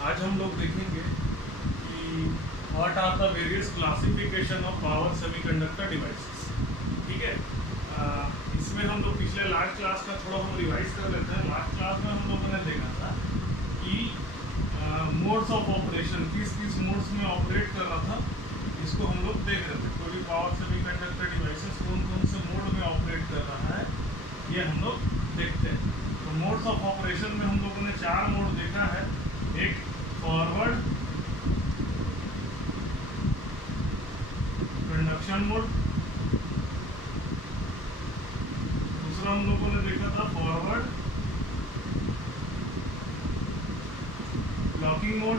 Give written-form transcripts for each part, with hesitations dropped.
आज हम लोग देखेंगे कि what are the various classification of power semiconductor devices. ठीक है, इसमें हम लोग पिछले लास्ट क्लास का थोड़ा हम रिवाइज कर लेते हैं। लास्ट क्लास में हम लोगों ने देखा था कि मोड्स ऑफ ऑपरेशन किस किस मोड्स में ऑपरेट कर रहा था, इसको हम लोग देख रहे थे। कोई भी पावर सेमीकंडक्टर डिवाइसेस कौन कौन से मोड में ऑपरेट कर रहा है ये हम लोग देखते हैं। तो मोड्स ऑफ ऑपरेशन में हम लोगों ने 4 मोड देखा है। एक फॉरवर्ड कंडक्शन मोड, दूसरा हम लोगों ने देखा था फॉरवर्ड ब्लॉकिंग मोड,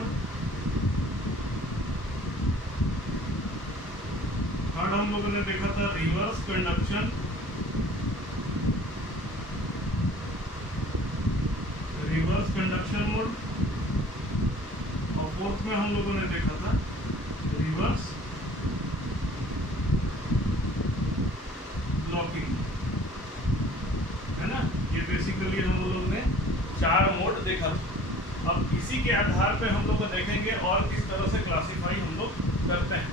थर्ड हम लोगों ने देखा था reverse conduction, reverse conduction mode, और फोर्थ में हम लोगों ने देखा था रिवर्स ब्लॉकिंग, है ना। ये बेसिकली हम लोग ने 4 मोड देखा था। अब इसी के आधार पे हम लोग देखेंगे और किस तरह से क्लासीफाई हम लोग करते हैं।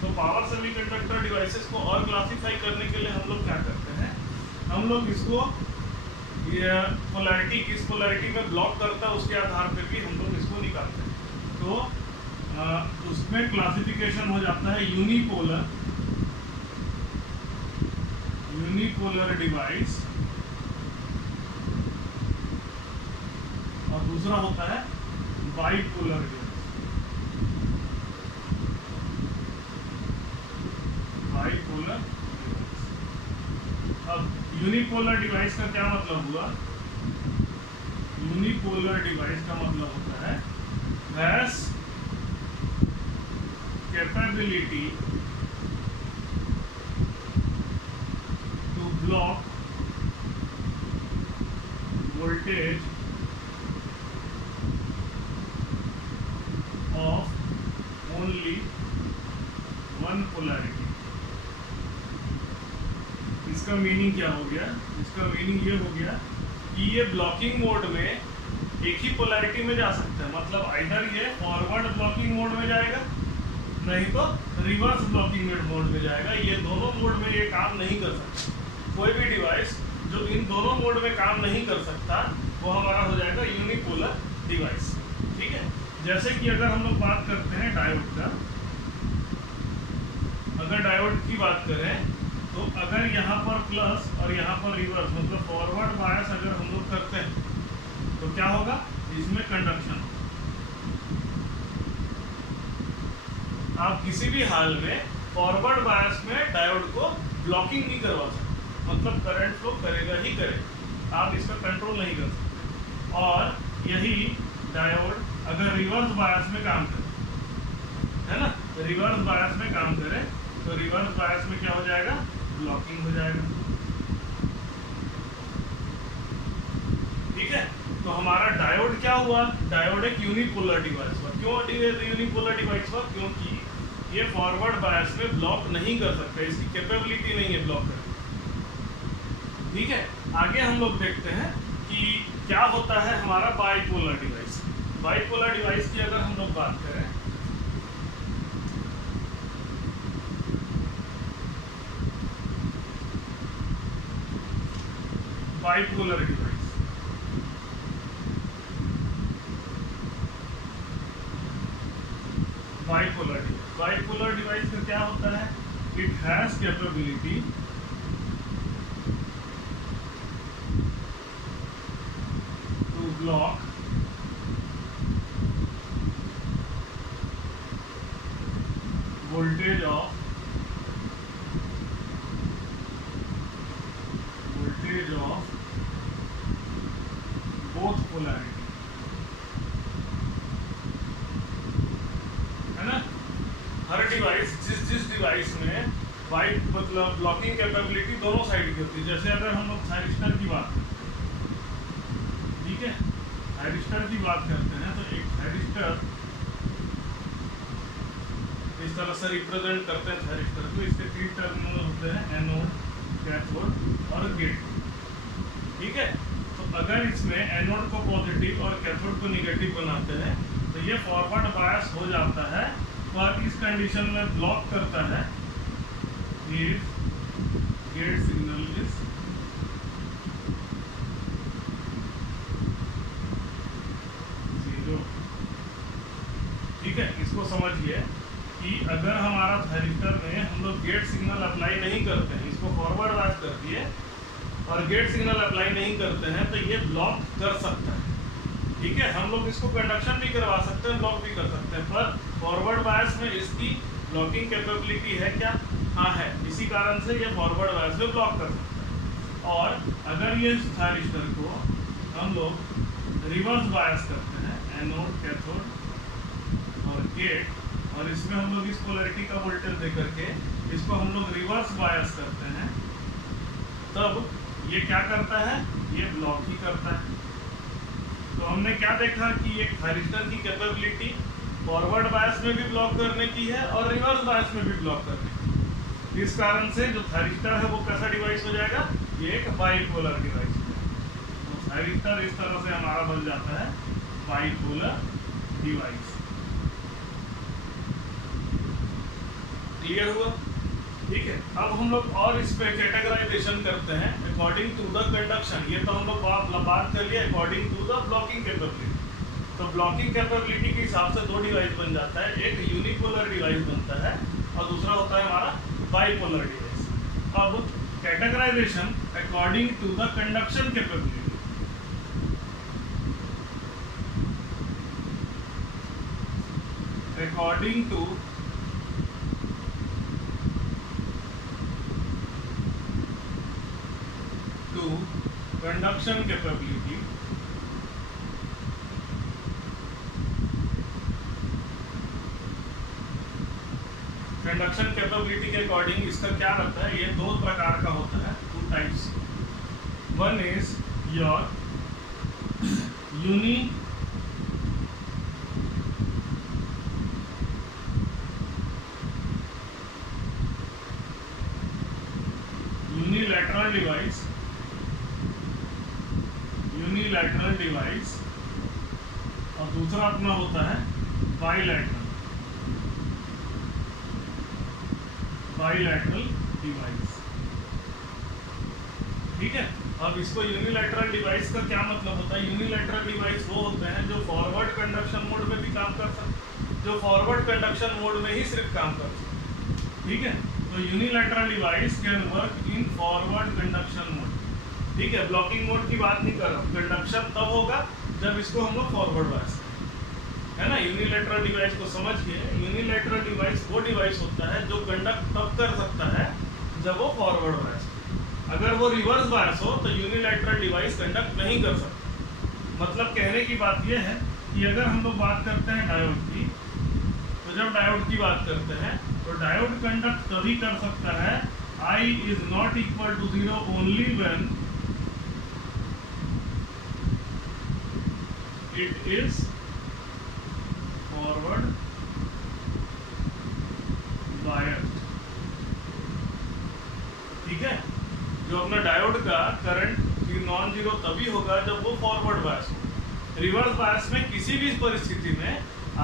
तो पावर सेमीकंडक्टर डिवाइसेस को और क्लासीफाई करने के लिए हम लोग क्या करते हैं, हम लोग इसको ये पोलैरिटी किस पोलैरिटी में ब्लॉक करता है उसके आधार पे भी हम लोग इसको निकालते हैं। तो उसमें क्लासिफिकेशन हो जाता है यूनिपोलर डिवाइस, और दूसरा होता है बाइपोलर डिवाइस। Bipolar device. अब यूनिपोलर डिवाइस का क्या मतलब हुआ? यूनिपोलर डिवाइस का मतलब होता है has capability to block voltage of only one polarity। इसका मीनिंग क्या हो गया? इसका मीनिंग ये हो गया कि ये ब्लॉकिंग मोड में एक ही पोलैरिटी में जा सकता है। मतलब आइदर ये फॉरवर्ड ब्लॉकिंग मोड में जाएगा, नहीं तो रिवर्स ब्लॉकिंग मोड में जाएगा। ये दोनों मोड में ये काम नहीं कर सकता। कोई भी डिवाइस जो इन दोनों मोड में काम नहीं कर सकता वो हमारा हो जाएगा यूनिपोलर डिवाइस। ठीक है, जैसे कि अगर हम लोग बात करते हैं डायोड का, अगर डायोड की बात करें तो अगर यहाँ पर प्लस और यहाँ पर रिवर्स मतलब फॉरवर्ड बायस अगर हम लोग करते हैं तो क्या होगा? इसमें कंडक्शन। आप किसी भी हाल में फॉरवर्ड बायस में डायोड को ब्लॉकिंग नहीं करवा सकते, मतलब करंट फ्लो करेगा ही करेगा, आप इसका कंट्रोल नहीं कर सकते। और यही डायोड अगर रिवर्स बायस में काम करे, है ना, रिवर्स बायस में काम करे तो रिवर्स बायस में क्या हो जाएगा? ब्लॉकिंग हो जाएगा। ठीक है, तो हमारा डायोड क्या हुआ? डायोड एक यूनिपोलर डिवाइस हुआ। क्यों यूनिपोलर डिवाइस हुआ? क्योंकि ये फॉरवर्ड बायस में ब्लॉक नहीं कर सकता, इसकी कैपेबिलिटी नहीं है ब्लॉक करने। ठीक है, आगे हम लोग देखते हैं कि क्या होता है हमारा बाइपोलर डिवाइस। बाइपोलर डिवाइस की अगर हम लोग बात करें, बाइपोलर डिवाइस, बाइपोलर डिवाइस का क्या होता है? It has capability to block voltage of both polarity, है ना। हर डिवाइस जिस डिवाइस में वाइट मतलब ब्लॉकिंग कैपेबिलिटी दोनों साइड की होती है। जैसे अगर हम लोग थायरिस्टर की बात करते हैं, ठीक है, थायरिस्टर की बात करते हैं तो एक थायरिस्टर इस तरह से रिप्रेजेंट करते हैं थायरिस्टर को। इसके 3 टर्मिनल होते हैं, एनोड, कैथोड और गेट। ठीक है, तो अगर इसमें एनोड को पॉजिटिव और कैथोड को नेगेटिव बनाते हैं तो तो ये फॉरवर्ड बायस हो जाता है, पर इस कंडीशन में ब्लॉक करता है if gate signal is zero. ठीक है, इसको समझिए कि अगर हमारा थायरिस्टर में हम लोग गेट सिग्नल अप्लाई नहीं करते हैं, इसको फॉरवर्ड बायस कर दिए और गेट सिग्नल अप्लाई नहीं करते हैं, तो ये ब्लॉक कर सकता है। ठीक है, हम लोग इसको कंडक्शन भी करवा सकते हैं, ब्लॉक भी कर सकते हैं, पर फॉरवर्ड बायस में इसकी ब्लॉकिंग कैपेबिलिटी है क्या? हाँ है, इसी कारण से ये फॉरवर्ड बायस में ब्लॉक कर सकता है। और अगर ये थायरिस्टर को हम लोग रिवर्स बायस करते हैं, एनोड कैथोड और गेट, और इसमें हम लोग इस पोलैरिटी का वोल्टेज दे करके इसको हम लोग रिवर्स बायस करते हैं, तब ये क्या करता है? ये ब्लॉक ही करता है। तो हमने क्या देखा कि एक थायरिस्टर की कैपेबिलिटी फॉरवर्ड बायस में भी ब्लॉक करने की है और रिवर्स बायस में भी ब्लॉक करने की। इस कारण से जो थायरिस्टर है वो कैसा डिवाइस हो जाएगा? ये एक बाइपोलर डिवाइस हो जाएगा। तो थायरिस्टर इस तरह से हमारा बन जाता है बाइपोलर डिवाइस। क्लियर हुआ? ठीक है, अब हम लोग और इस पे कैटेगराइजेशन करते हैं अकॉर्डिंग टू द कंडक्शन। ये तो हम लोग बात कर लिए according to the blocking capability. तो ब्लॉकिंग कैपेबिलिटी के हिसाब से दो डिवाइस बन जाता है, एक यूनिपोलर डिवाइस बनता है और दूसरा होता है हमारा बाइपोलर डिवाइस। अब categorisation according to the conduction capability. According to conduction capability, conduction capability के अकॉर्डिंग इसका क्या रहता है? ये दो प्रकार का होता है, two types. One is your unilateral device, unilateral device, और दूसरा अपना होता है बाइलैटरल, बाइलैटरल डिवाइस। ठीक है, अब इसको यूनिलैटरल डिवाइस का क्या मतलब होता है? यूनिलैटरल डिवाइस वो होते हैं जो फॉरवर्ड कंडक्शन मोड में भी काम कर सकते, जो फॉरवर्ड कंडक्शन मोड में ही सिर्फ काम कर सकते। ठीक है, तो unilateral device can work in forward conduction mode. ठीक है, ब्लॉकिंग मोड की बात नहीं कर रहा हूँ, कंडक्शन तब होगा जब इसको हम लोग फॉरवर्ड बायस है ना। यूनिलैटरल डिवाइस को समझिए, यूनिलैटरल डिवाइस वो डिवाइस होता है जो कंडक्ट तब कर सकता है जब वो फॉरवर्ड बायस हो। अगर वो रिवर्स बायस हो तो यूनिलैटरल डिवाइस कंडक्ट नहीं कर सकता। मतलब कहने की बात ये है कि अगर हम लोग बात करते हैं डायोड की, तो जब डायोड की बात करते हैं तो डायोड कंडक्ट तभी कर सकता है I is not equal to 0 only when it is forward biased। ठीक है, जो अपना डायोड का करंट नॉन जीरो तभी होगा जब वो फॉरवर्ड बायस हो। रिवर्स बायस में किसी भी परिस्थिति में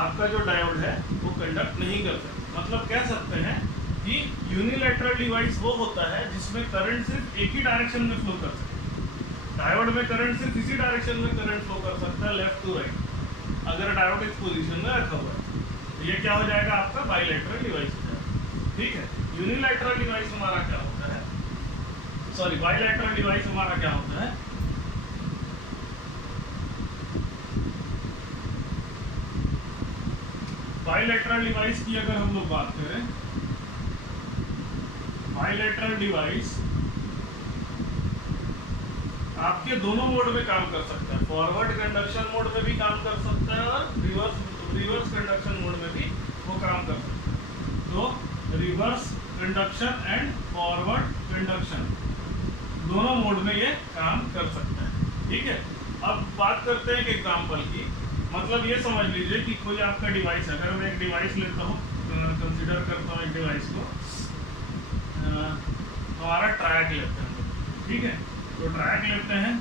आपका जो डायोड है वो कंडक्ट नहीं कर सकता। मतलब कह सकते हैं कि यूनिलैटरल डिवाइस वो होता है जिसमें करंट सिर्फ एक ही डायरेक्शन में फ्लो कर सकता है। डायोड में करंट सिर्फ इसी डायरेक्शन में करंट फ्लो कर सकता है, लेफ्ट टू राइट। अगर डायोड इस पोजीशन में रखा हुआ है तो ये क्या हो जाएगा? आपका बाइलैटरल डिवाइस हो जाएगा। ठीक है, यूनिलैटरल डिवाइस हमारा क्या होता है, सॉरी बाइलैटरल डिवाइस हमारा क्या होता है? बाइलैटरल डिवाइस की अगर हम लोग बात करें, बाइलैटरल डिवाइस आपके दोनों मोड में काम कर सकता है। फॉरवर्ड कंडक्शन मोड में भी काम कर सकता है और रिवर्स कंडक्शन मोड में भी वो काम कर सकता है। तो reverse conduction and forward conduction दोनों मोड में ये काम कर सकता है। ठीक है, अब बात करते हैं एक एग्जांपल की। मतलब ये समझ लीजिए कि कोई आपका डिवाइस, अगर मैं एक डिवाइस लेता हूँ, कंसिडर करता हूँ एक डिवाइस को, हमारा ट्रैक लेते हैं। ठीक है, तो ट्रैक लेते हैं,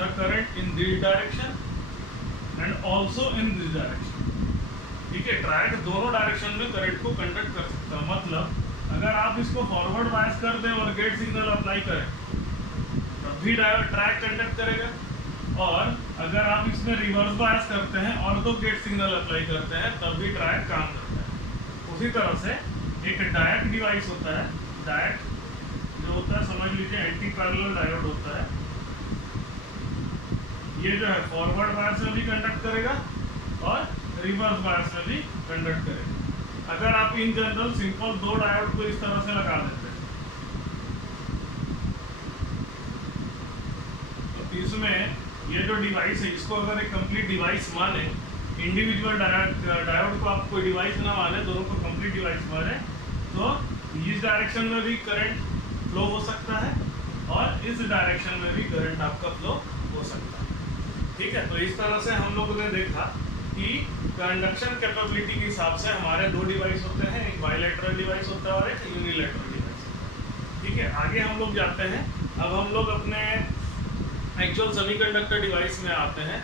the current in this direction and also in this direction. ठीक है, ट्रैक दोनों डायरेक्शन में करंट को कंडक्ट कर सकता है। मतलब अगर आप इसको फॉरवर्ड बायस कर दें और गेट सिग्नल अप्लाई करें तब भी ट्रैक कंडक्ट करेगा, और अगर आप इसमें रिवर्स बायस करते हैं और तो गेट सिग्नल अप्लाई करते हैं तब भी ट्रैक काम करता है। उसी तरह से एक डायट डिवाइस होता है, डायट जो होता है समझ लीजिए एंटी पैरेलल डायोड होता है। ये जो है फॉरवर्ड बायस में भी कंडक्ट करेगा और रिवर्स बायस में भी कंडक्ट करेगा। अगर आप इन जनरल सिंपल दो डायोड को इस तरह से लगा देते हैं तो इसमें ये जो डिवाइस है इसको अगर एक कंप्लीट डिवाइस माने, इंडिविजुअल डायोड को आप कोई डिवाइस ना माने, दोनों को कंप्लीट डिवाइस माने, तो इस डायरेक्शन में भी करंट फ्लो हो सकता है और इस डायरेक्शन में भी करंट आपका फ्लो हो सकता है। ठीक है, तो इस तरह से हम लोगों ने देखा कि कंडक्शन कैपेबिलिटी के हिसाब से हमारे दो डिवाइस होते हैं, एक बाइलेटरल डिवाइस होता है और एक यूनिलैटरल डिवाइस होता है। ठीक है, आगे हम लोग जाते हैं। अब हम लोग अपने एक्चुअल सेमीकंडक्टर डिवाइस में आते हैं,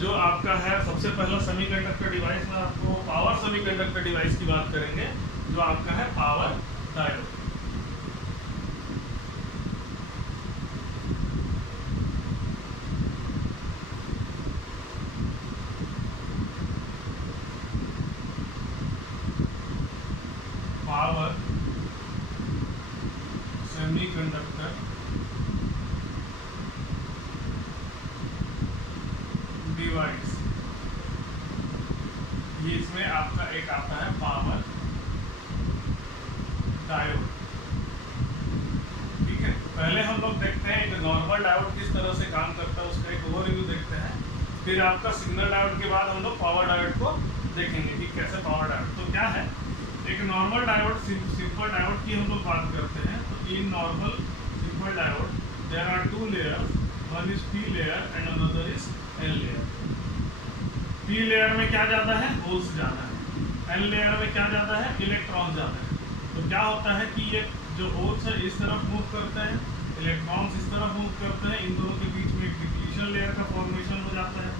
जो आपका है सबसे पहला सेमीकंडक्टर डिवाइस में आपको पावर सेमीकंडक्टर डिवाइस की बात करेंगे, जो आपका है power diode. Power semiconductor device, ये इसमें आपका एक आता है पावर डायोड। ठीक है, पहले हम लोग देखते हैं एक नॉर्मल डायोड किस तरह से काम करता है, उसका एक ओवरव्यू देखते हैं। फिर आपका सिग्नल डायोड के बाद हम लोग पावर डायोड को देखेंगे कि कैसे पावर डायोड। तो क्या है, एक नॉर्मल डायोड, सिंपल डायोड की हम लोग बात करते हैं। तो in normal simple diode there are two layers, one is p layer and another is n layer. P layer में क्या जाता है, होल्स जाता है। एन लेयर में क्या जाता है, इलेक्ट्रॉन जाता है। तो क्या होता है कि ये जो होल्स है इस तरफ मूव करते हैं, इलेक्ट्रॉन्स इस तरफ मूव करते हैं, इन दोनों के बीच में एक डिप्लीशन लेयर का फॉर्मेशन हो जाता है।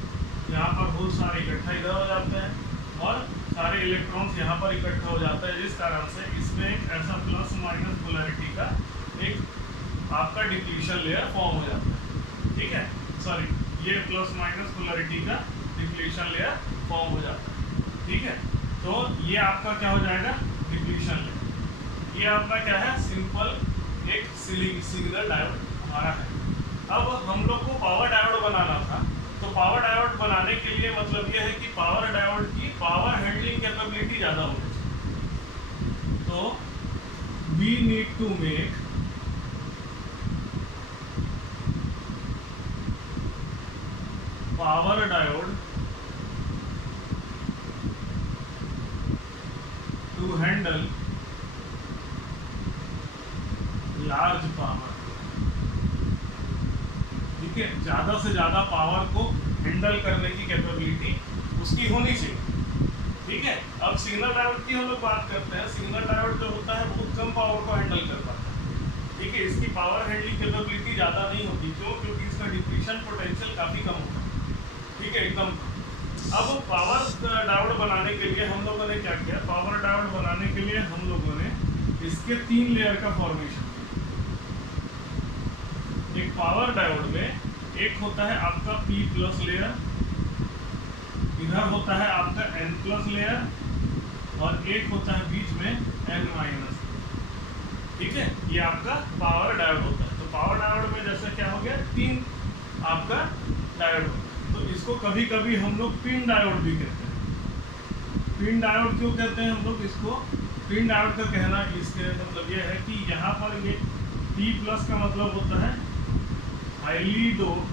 यहाँ पर होल्स सारे इकट्ठा इधर हो जाते हैं और सारे इलेक्ट्रॉन्स यहाँ पर इकट्ठा हो जाता है, जिस कारण से इसमें एक ऐसा प्लस माइनस पोलैरिटी का एक आपका डिप्लीशन लेयर फॉर्म हो जाता है। ठीक है, सॉरी, ये प्लस माइनस पोलैरिटी का डिप्लीशन लेयर फॉर्म हो जाता है। ठीक है, तो ये आपका क्या हो जाएगा, डिप्लीशन लेयर। ये आपका क्या है, सिंपल एक सिग्नल डायोड हमारा है। अब हम लोग को पावर डायोड बनाना था, तो पावर डायोड बनाने के लिए मतलब ये है कि पावर डायोड की पावर हैंडलिंग कैपेबिलिटी ज़्यादा होनी चाहिए। तो we need to make power diode to handle large power. ठीक है, ज़्यादा से ज़्यादा पावर को हैंडल करने की कैपेबिलिटी उसकी होनी चाहिए। ठीक है, अब सिग्नल डायोड की हम लोग बात करते हैं। सिग्नल डायोड जो होता है बहुत कम पावर को हैंडल कर पाता है। ठीक है, इसकी पावर हैंडलिंग कैपेबिलिटी ज़्यादा नहीं होती। क्यों? क्योंकि इसका डिप्लीशन पोटेंशियल काफ़ी कम होता है। ठीक है, एकदम। अब पावर डायोड बनाने के लिए हम लोगों ने क्या किया, पावर डायोड बनाने के लिए हम लोगों ने इसके 3 लेयर का फॉर्मेशन। एक पावर डायोड में एक होता है आपका P प्लस लेयर, इधर होता है आपका N प्लस लेयर और एक होता है बीच में N माइनस। ठीक है, ये आपका पावर डायोड होता है। तो पावर डायोड में जैसे क्या हो गया, 3 आपका डायोड होता है। तो इसको कभी कभी हम लोग पिन डायोड भी कहते हैं। पिन डायोड क्यों कहते हैं हम लोग इसको? पिन डायोड का कहना इसके मतलब ये है कि यहाँ पर ये P प्लस का मतलब होता है highly doped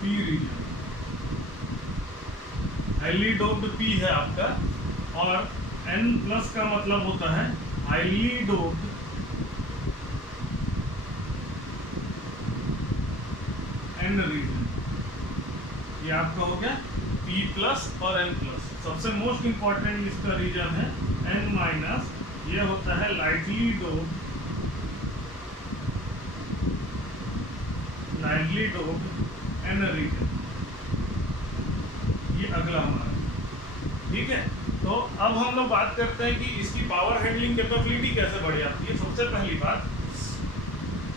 P region, highly doped P है आपका, और N प्लस का मतलब होता है हाईली डोप्ड N रीजन। ये आपका हो गया P प्लस और N प्लस। सबसे मोस्ट इंपॉर्टेंट इसका रीजन है N माइनस, ये होता है lightly doped highly doped n region, ये अगला हमारा, ठीक है। तो अब हम लोग बात करते हैं कि इसकी पावर हैंडलिंग कैपेबिलिटी कैसे बढ़ जाती है। सबसे पहली बात,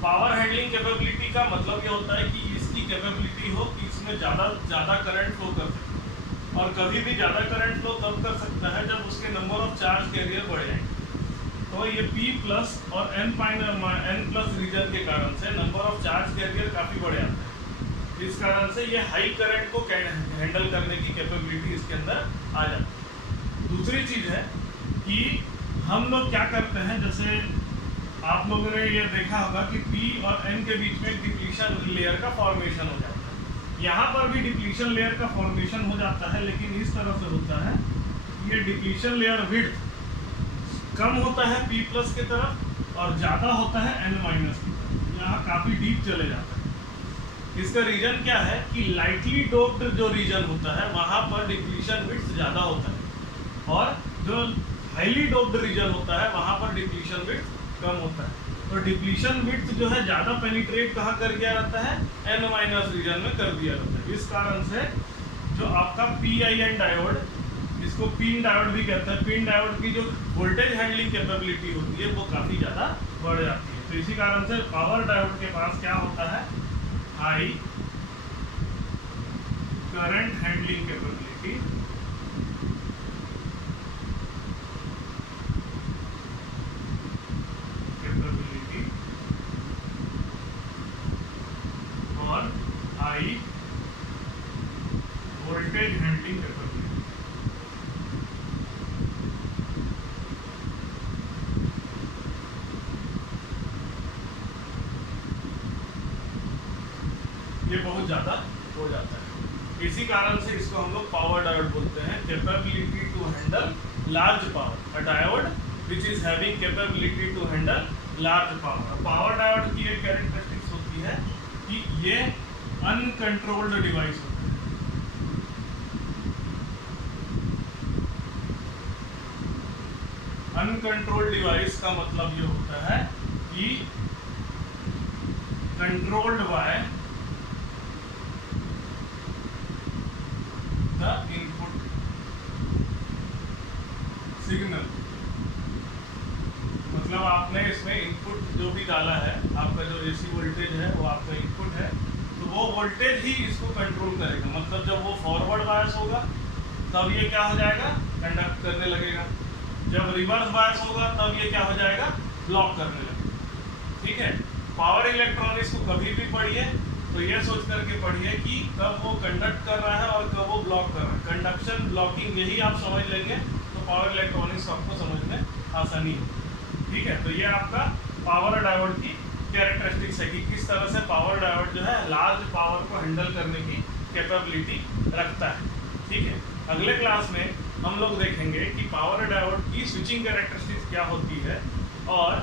पावर हैंडलिंग कैपेबिलिटी का मतलब ये होता है कि इसकी कैपेबिलिटी हो कि इसमें ज़्यादा करंट फ्लो कर सके, और कभी भी ज़्यादा करंट फ्लो तब कर सकता है जब उसके नंबर ऑफ चार्ज कैरियर बढ़ जाएंगे। तो ये P प्लस और N प्लस रीजन के कारण से नंबर ऑफ चार्ज कैरियर काफ़ी बढ़ जाता है। इस कारण से ये हाई करंट को हैंडल करने की कैपेबिलिटी इसके अंदर आ जाती है। दूसरी चीज़ है कि हम लोग क्या करते हैं, जैसे आप लोगों ने ये देखा होगा कि P और N के बीच में एक डिप्लीशन लेयर का फॉर्मेशन हो जाता है। यहाँ पर भी डिप्लीशन लेयर का फॉर्मेशन हो जाता है, लेकिन इस तरह से होता है, ये डिप्लीशन लेयर विड्थ कम होता है P प्लस की तरफ और ज़्यादा होता है N माइनस की तरफ, यहाँ काफ़ी डीप चले जाता है। इसका रीजन क्या है कि लाइटली डोप्ड जो रीजन होता है वहाँ पर डिप्लीशन विड्थ ज़्यादा होता है, और जो हाईली डोप्ड रीजन होता है वहाँ पर डिप्लीशन विड्थ कम होता है। तो डिप्लीशन विड्थ जो है ज़्यादा पेनिट्रेट कहाँ कर दिया जाता है, N माइनस रीजन में कर दिया जाता है। इस कारण से जो आपका PIN डायोड, इसको पिन डायोड भी कहते हैं, पिन डायोड की जो वोल्टेज हैंडलिंग कैपेबिलिटी होती है वो काफ़ी ज़्यादा बढ़ जाती है। तो इसी कारण से पावर डायोड के पास क्या होता है, हाई करंट हैंडलिंग कैपेबिलिटी, और हाई वोल्टेज हैंडलिंग कैपेबिलिटी। ये बहुत ज़्यादा हो जाता है। इसी कारण से इसको हम लोग पावर डायोड बोलते हैं, capability to handle large power, a diode which is having capability to handle large power. Power diode की एक कैरेक्टरिस्टिक्स होती है कि ये अनकंट्रोल्ड डिवाइस होता है। अनकंट्रोल्ड डिवाइस का मतलब ये होता है कि controlled by the input signal. मतलब आपने इसमें इनपुट जो भी डाला है, आपका जो AC वोल्टेज है वो आपका इनपुट है, तो वो वोल्टेज ही इसको कंट्रोल करेगा। मतलब जब वो फॉरवर्ड बायस होगा तब ये क्या हो जाएगा, कंडक्ट करने लगेगा। जब रिवर्स बायस होगा तब ये क्या हो जाएगा, ब्लॉक करने लगेगा। ठीक है। पावर इलेक्ट्रॉनिक्स को कभी भी पढ़िए तो ये सोच करके पढ़िए कि कब वो कंडक्ट कर रहा है और कब वो ब्लॉक कर रहा है। कंडक्शन, ब्लॉकिंग, यही आप समझ लेंगे तो पावर इलेक्ट्रॉनिक्स आपको समझ में आसानी होगी। ठीक है। तो ये आपका पावर डायोड की कैरेक्टरिस्टिक्स है कि किस तरह से पावर डायोड जो है लार्ज पावर को हैंडल करने की कैपेबिलिटी रखता है। ठीक है। अगले क्लास में हम लोग देखेंगे कि पावर डायोड की स्विचिंग कैरेक्टरिस्टिक्स क्या होती है और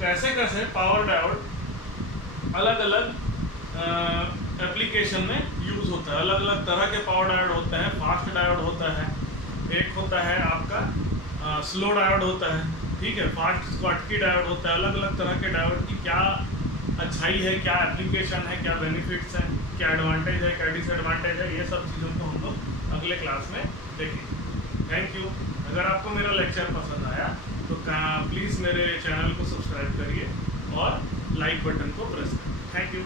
कैसे कैसे पावर डायोड अलग अलग एप्लीकेशन में यूज़ होता है। अलग अलग तरह के पावर डायोड होते हैं। फास्ट डायोड होता है, एक होता है आपका स्लो डायोड होता है। ठीक है। फास्ट स्कॉटकी डायोड होता है। अलग अलग तरह के डायोड की क्या अच्छाई है, क्या एप्लीकेशन है, क्या बेनिफिट्स हैं, क्या एडवांटेज है, क्या डिसएडवांटेज है, ये सब चीज़ों को हम लोग अगले क्लास में देखेंगे। Thank you. अगर आपको मेरा लेक्चर पसंद आया तो प्लीज़ मेरे चैनल को सब्सक्राइब करिए और लाइक बटन को प्रेस करिए। Thank you.